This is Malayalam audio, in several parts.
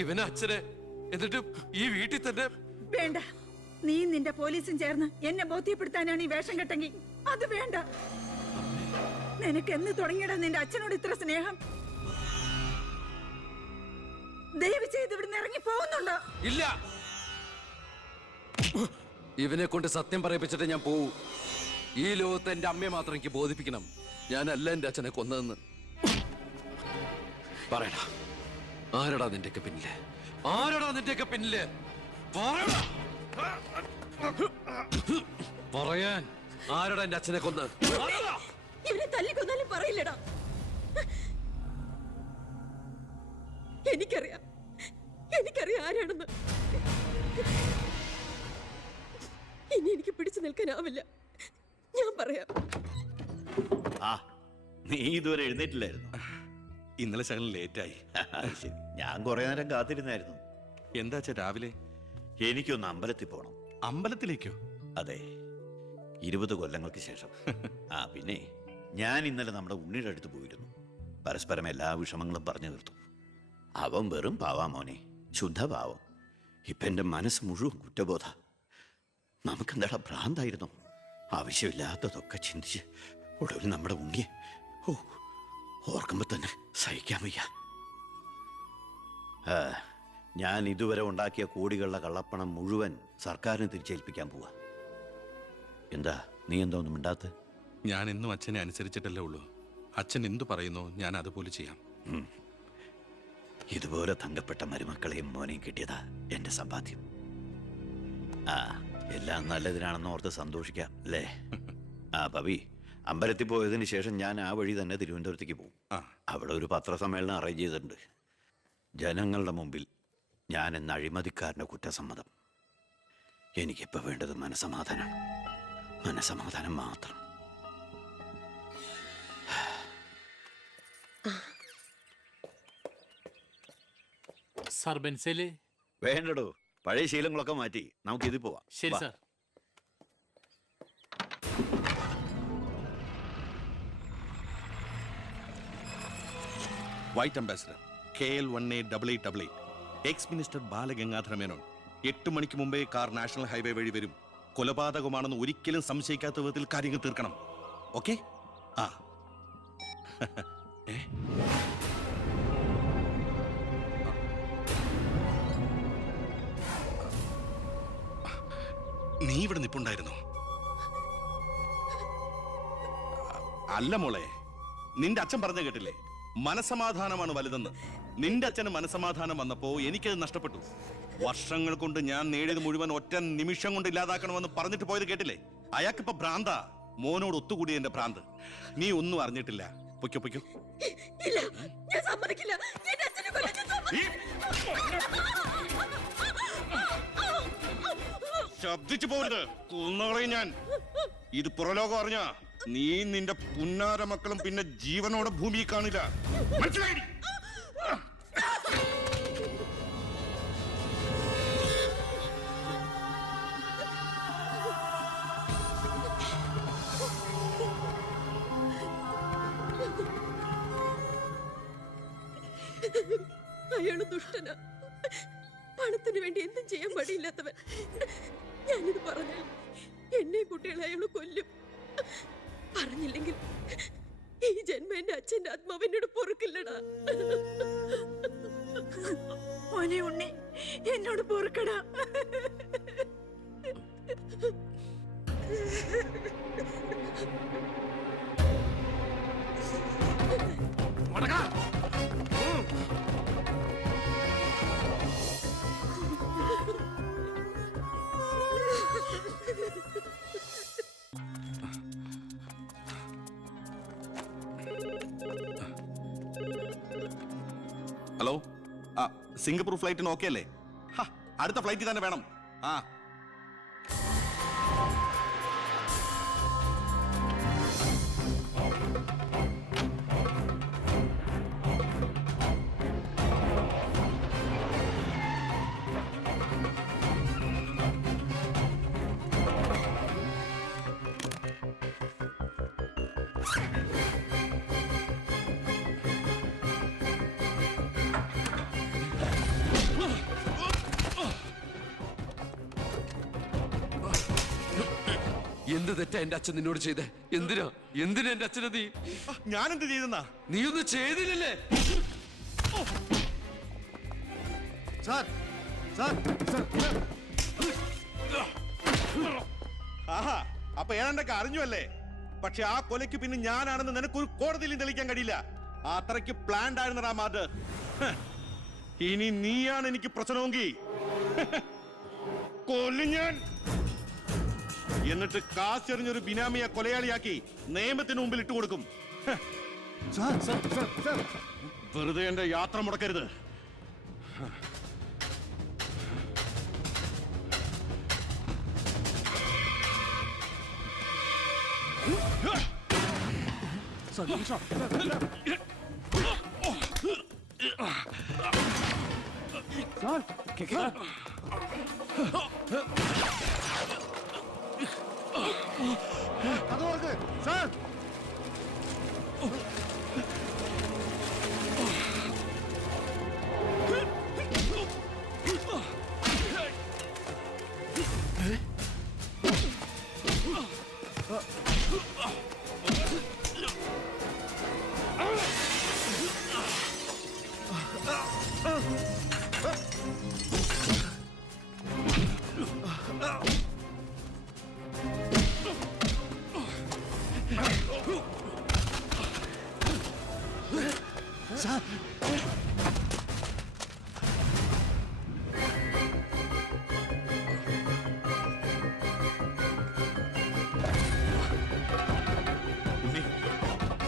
ഇവന് അച്ഛനെ എന്നിട്ട് ഈ വീട്ടിൽ തന്നെ. വേണ്ട, നീ നിന്റെ പോലീസും ചേർന്ന് എന്നെ ബോധ്യപ്പെടുത്താനാണ് ഈ വേഷം കെട്ടെങ്കിൽ അത് വേണ്ട. നിനക്ക് എന്ന് തുടങ്ങിയടാ നിന്റെ അച്ഛനോട് ഇത്ര സ്നേഹം? ദയവ് ചെയ്ത് ഇവിടുന്ന് ഇറങ്ങി പോകുന്നുണ്ടോ? ഇല്ല, ഇവനെ കൊണ്ട് സത്യം പറയിപ്പിച്ചിട്ട് ഞാൻ പോവൂ. ഈ ലോകത്ത് എന്റെ അമ്മയെ മാത്രം എനിക്ക് ബോധിപ്പിക്കണം ഞാനല്ല എന്റെ അച്ഛനെ കൊന്നതെന്ന്. പറയടാ, ആരടാ നിന്റെയൊക്കെ പിന്നില്? ആരടാ നിന്റെയൊക്കെ പിന്നില്? പറയാൻ ആരടാ എന്റെ അച്ഛനെ കൊന്ന്? ഇവനെ തല്ലിക്കൊന്നാലും പറയില്ലടാ. എനിക്കറിയാം ആരാണെന്ന്. ഇനി എനിക്ക് പിടിച്ചു നിൽക്കാനാവില്ല. ഞാൻ പറയാം. നീ ഇതുവരെ എഴുന്നേറ്റില്ലായിരുന്നു? ഇന്നലെ ശകലം ലേറ്റായി. ശരി, ഞാൻ കുറെ നേരം കാത്തിരുന്നായിരുന്നു. എന്താ രാവിലെ? എനിക്കൊന്ന് അമ്പലത്തിൽ പോണം. അമ്പലത്തിലേക്കോ? അതെ, 20 കൊല്ലങ്ങൾക്ക് ശേഷം. പിന്നെ ഞാൻ ഇന്നലെ നമ്മുടെ ഉണ്ണിയുടെ അടുത്ത് പോയിരുന്നു. പരസ്പരം എല്ലാ വിഷമങ്ങളും പറഞ്ഞു തീർത്തു. അവൻ വെറും പാവാ മോനെ, ശുദ്ധഭാവം. ഇപ്പൊ എന്റെ മനസ്സ് മുഴുവൻ കുറ്റബോധ. നമുക്കെന്താടാ ഭ്രാന്തായിരുന്നു? ആവശ്യമില്ലാത്തതൊക്കെ ചിന്തിച്ച് ഒടുവിൽ നമ്മുടെ ഉണ്ണിയെ ഓർക്കുമ്പോ തന്നെ സഹിക്കാൻ വയ്യ. ഞാൻ ഇതുവരെ ഉണ്ടാക്കിയ കോടികളുടെ കള്ളപ്പണം മുഴുവൻ സർക്കാരിന് തിരിച്ചേൽപ്പിക്കാൻ പോവാ. എന്താ നീ എന്താ ഒന്നും മിണ്ടാത്ത? ഞാൻ എന്നും അച്ഛനെ അനുസരിച്ചിട്ടല്ലേ ഉള്ളൂ. അച്ഛൻ എന്തു പറയുന്നോ ഞാൻ അതുപോലെ ചെയ്യാം. ഇതുപോലെ തങ്കപ്പെട്ട മരുമക്കളെയും മോനെയും കിട്ടിയതാ എന്റെ സമ്പാദ്യം. എല്ലാം നല്ലതിനാണെന്ന് ഓർത്ത് സന്തോഷിക്കാം അല്ലേ? പവി, അമ്പലത്തിൽ പോയതിന് ശേഷം ഞാൻ ആ വഴി തന്നെ തിരുവനന്തപുരത്തേക്ക് പോകും. അവിടെ ഒരു പത്രസമ്മേളനം അറേഞ്ച് ചെയ്തിട്ടുണ്ട്. ജനങ്ങളുടെ മുമ്പിൽ ഞാൻ എന്ന അഴിമതിക്കാരൻ്റെ കുറ്റസമ്മതം. എനിക്കിപ്പോൾ വേണ്ടത് മനസമാധാനമാണ്. മനസമാധാനം മാത്രം. സാർ ബെൻസേല് വേണ്ടടോ, പഴയ ശീലങ്ങളൊക്കെ മാറ്റി നമുക്കിത് പോവാം. ശരി sir. White ambassador KL188888 X minister Balagangadhara Menon. 8 മണിക്ക് മുമ്പേ കാർ നാഷണൽ ഹൈവേ വഴി വരും. കൊലപാതകമാണെന്ന് ഒരിക്കലും സംശയിക്കാത്ത വിധത്തിൽ കാര്യങ്ങൾ തീർക്കണം. ഓക്കെ? നീ ഇവിടെ നിപ്പുണ്ടായിരുന്നോ? അല്ല മോളെ, നിന്റെ അച്ഛൻ പറഞ്ഞ കേട്ടില്ലേ, മനസമാധാനമാണ് വലുതെന്ന്. നിന്റെ അച്ഛന് മനസമാധാനം വന്നപ്പോ എനിക്കത് നഷ്ടപ്പെട്ടു. വർഷങ്ങൾ കൊണ്ട് ഞാൻ നേടിയത് മുഴുവൻ ഒറ്റ നിമിഷം കൊണ്ട് ഇല്ലാതാക്കണമെന്ന് പറഞ്ഞിട്ട് പോയത് കേട്ടില്ലേ? അയാൾക്കിപ്പോ ഭ്രാന്താ. മോനോട് ഒത്തുകൂടിയ എന്റെ ഭ്രാന്ത്. നീ ഒന്നും അറിഞ്ഞിട്ടില്ല. പൊയ്ക്കോ പൊയ്ക്കോ. ശബ്ദിച്ചു പോരുത്, കൊന്നുകളയും ഞാൻ. ഇത് പുറലോകം അറിഞ്ഞ നീ നിന്റെ പുന്നാര മക്കളും പിന്നെ ജീവനോടെ ഭൂമിയിൽ കാണില്ല. മനസ്സിലായി? അയാള് ദുഷ്ടനാ. പണത്തിന് വേണ്ടി എന്തും ചെയ്യാൻ മടിയില്ലാത്തവൻ. ഞാനിത് പറഞ്ഞാൽ എന്നെ കുട്ടികളെ അയാള് കൊല്ലും. പറഞ്ഞില്ലെങ്കിൽ ഈ ജന്മം എന്റെ അച്ഛന്റെ ആത്മാവിനോട് പൊറുക്കില്ലടാ. മോനെ ഉണ്ണി, എന്നോട് പൊറുക്കടാ. ഹലോ, സിംഗപ്പൂർ ഫ്ലൈറ്റിന് ഓക്കെ അല്ലേ? അടുത്ത ഫ്ലൈറ്റിൽ തന്നെ വേണം. എന്ത് തെറ്റാ എന്റെ അച്ഛൻ നിന്നോട് ചെയ്തേ? എന്തിനാ എന്റെ അച്ഛനെ നീ ഞാനെന്ത് ചെയ്തെന്നാ? നീ ഒന്നും ചെയ്തില്ലല്ലേ? ആഹാ, അപ്പൊ ഏതാണ്ടൊക്കെ അറിഞ്ഞു അല്ലേ? പക്ഷെ ആ കൊലയ്ക്ക് പിന്നെ ഞാനാണെന്ന് നിനക്കൊരു കോടതിയിലും തെളിയിക്കാൻ കഴിയില്ല. അത്രയ്ക്ക് പ്ലാൻഡ് ആയിരുന്നടാ മർഡർ. ഇനി നീയാണ് എനിക്ക് പ്രശ്നമെങ്കിൽ കൊല്ലും ഞാൻ. എന്നിട്ട് കാശെറിഞ്ഞൊരു ബിനാമിയെ കൊലയാളിയാക്കി നിയമത്തിന് മുമ്പിൽ ഇട്ടുകൊടുക്കും. വെറുതെ എന്റെ യാത്ര മുടക്കരുത്.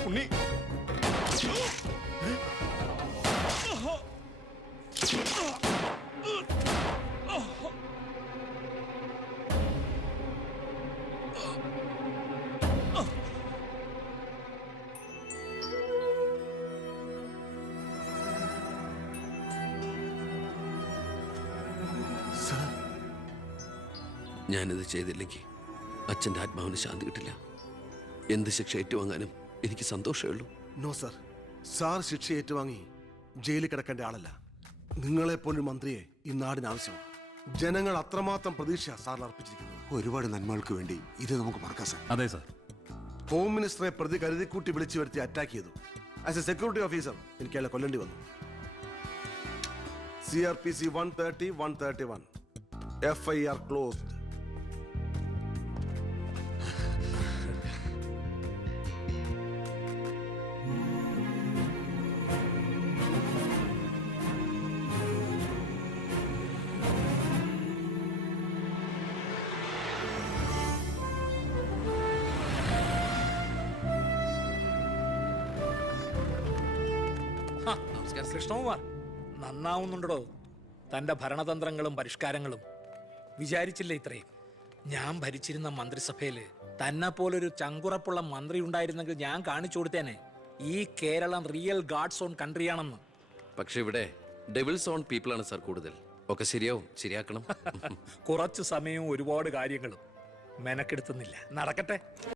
ഉണ്ണി, ഞാനിത് ചെയ്തില്ലെങ്കിൽ അച്ഛൻ്റെ ആത്മാവിന് ശാന്തി കിട്ടില്ല. എന്ത് ശിക്ഷ ഏറ്റുവാങ്ങാനും എനിക്ക് സന്തോഷമേ ഉള്ളൂ. നോ സർ, സാർ ശിക്ഷ ഏറ്റുവാങ്ങി ജയിലിൽ കിടക്കേണ്ട ആളല്ല. നിങ്ങളെപ്പോലൊരു മന്ത്രിയെ ഈ നാടിന് ആവശ്യമാണ്. ജനങ്ങൾ അത്രമാത്രം പ്രതീക്ഷ സാറിന് അർപ്പിച്ചിരിക്കുന്നത്. ഒരുപാട് നന്മകൾക്ക് വേണ്ടി ഇത് നമുക്ക് മറക്കാം സാർ. അതെ സാർ. ഹോം മിനിസ്റ്ററെ പ്രതി കരുതിക്കൂട്ടി വിളിച്ചു വരുത്തി അറ്റാക്ക് ചെയ്തു. ആസ് എ സെക്യൂരിറ്റി ഓഫീസർ എനിക്ക് അയാളെ കൊല്ലേണ്ടി വന്നു. CRPC 130, 131 FIR closed. കൃഷ്ണകുമാർ നന്നാവുന്നുണ്ടോ? തന്റെ ഭരണതന്ത്രങ്ങളും പരിഷ്കാരങ്ങളും വിചാരിച്ചില്ല ഇത്രയും. ഞാൻ ഭരിച്ചിരുന്ന മന്ത്രിസഭയില് തന്നെ പോലൊരു ചങ്കുറപ്പുള്ള മന്ത്രി ഉണ്ടായിരുന്നെങ്കിൽ ഞാൻ കാണിച്ചു കൊടുത്തേനെ ഈ കേരളം റിയൽ ഗാഡ്സ് ഓൺ കൺട്രിയാണെന്ന്. പക്ഷെ ഇവിടെ ഡെവിൾസ് ഓൺ പീപ്പിളാണ് സാർ കൂടുതൽ. ഒക്കെ ശരിയാവും, ശരിയാക്കണം. കുറച്ചു സമയവും ഒരുപാട് കാര്യങ്ങളും മെനക്കെടുത്തുന്നില്ല. നടക്കട്ടെ.